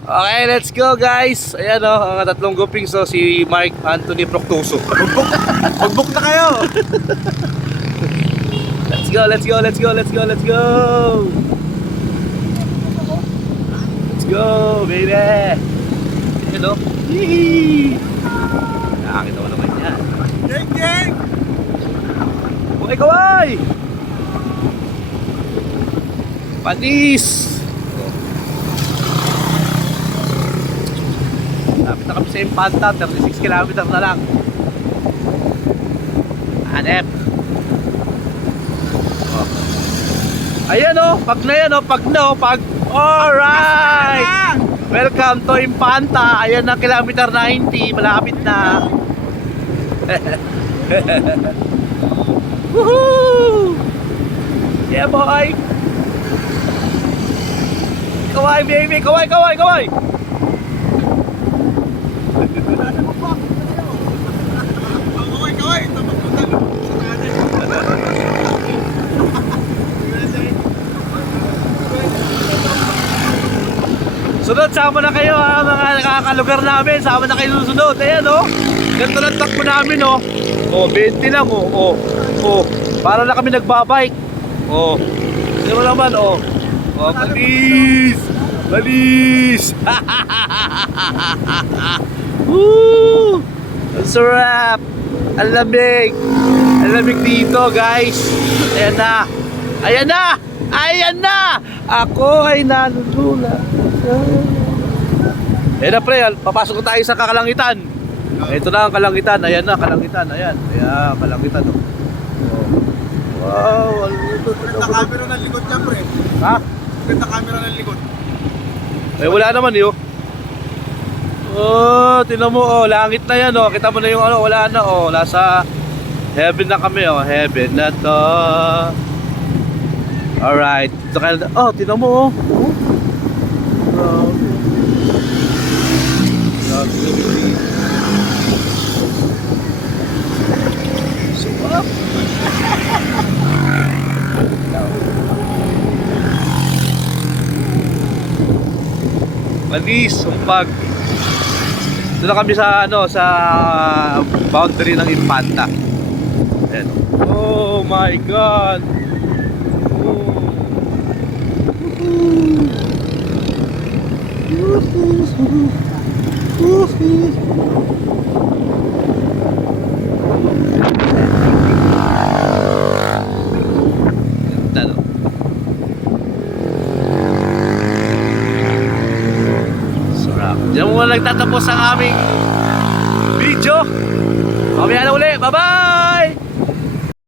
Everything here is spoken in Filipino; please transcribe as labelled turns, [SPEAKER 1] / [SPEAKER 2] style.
[SPEAKER 1] Okay, let's go guys. Ayan o, ang tatlong guping so si Mark Anthony Proctoso.
[SPEAKER 2] Magbuk na kayo!
[SPEAKER 1] Let's go, let's go, let's go, let's go, let's go. Let's go, baby. Ayan o. Yee! Nakakita mo naman yan.
[SPEAKER 2] Jeng, jeng!
[SPEAKER 1] Okay, kaway! Panis! Lapit na kami sa Impanta, 36 kilometers na lang. Hanep! Oh. Ayan o, pag na yan o, pag na o, pag... Alright! Welcome to Impanta! Ayan na, kilometer 90, malapit na. Woohoo! Yeah, boy! Kawai, baby! Kawai, kawai, kawai!
[SPEAKER 2] Kaway, kaway! Tapos punta sa kanan.
[SPEAKER 1] Sunod, sama na kayo ha, mga nakakalugar namin. Sama na kayo susunod. Ayan, oh. Ganito lang takbo namin, oh. Oh, 20 lang, oh. Oh, oh. Para na kami nagbabike. Oh. Hindi mo naman, oh. Oh, balis! Balis! Woo! Ang sarap! Ang lamig! Ang lamig dito, guys! Ayan na! Ayan na! Ayan na! Ako ay nalulula. Ayan na pre, papasok na tayo sa kakalangitan. Ito na ang kalangitan. Ayan na, kalangitan. Ayan. Ayan, kalangitan. Oh. Oh. Wow! ang lupit.
[SPEAKER 2] Ganda camera ng likod niya, pre.
[SPEAKER 1] Ha?
[SPEAKER 2] Ganda camera ng likod.
[SPEAKER 1] Eh, wala naman yun. Oh, tinan mo, oh, langit na yan, oh. Kita mo na yung ano, wala na, oh. Nasa heaven na kami, oh. Heaven na to. Alright. Saka, oh, tinan mo, oh. Oh. Grabe. Grabe. Malis, sumpag. Doon na kami sa ano sa boundary ng Infanta. Ayan. Oh my god. Oh. Woohoo. Woohoo. Mo nagtatapos ang aming video. Mamaya na uli. Bye-bye!